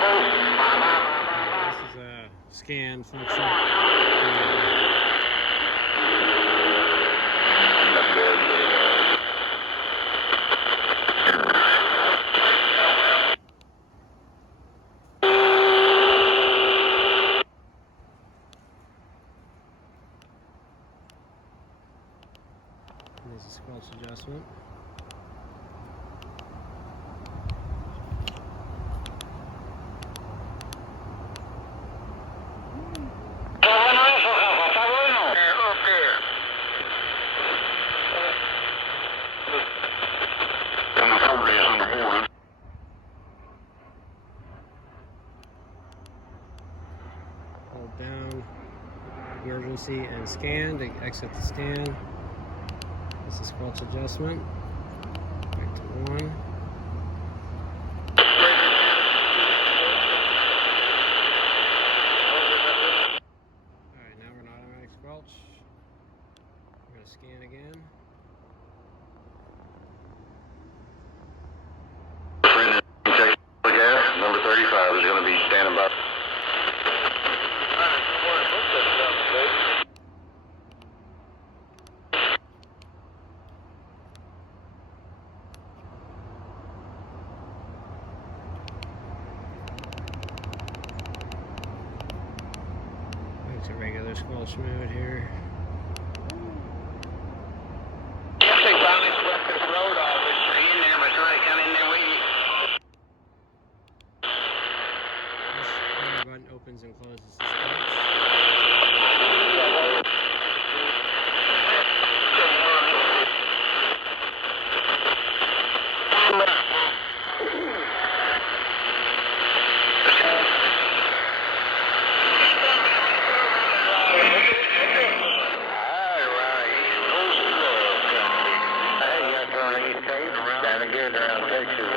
This is a scan function. There's a squelch adjustment. Hold down emergency and scan to exit the scan. This is squelch adjustment. Back to 1. Alright, now we're in automatic squelch. We're going to scan again. Gas, number 35 is going to be standing by. It's a regular squelch mode here. They finally swept this road off. It's in there, but somebody come in there waiting. This button opens and closes the squelch. Sounding good around Texas.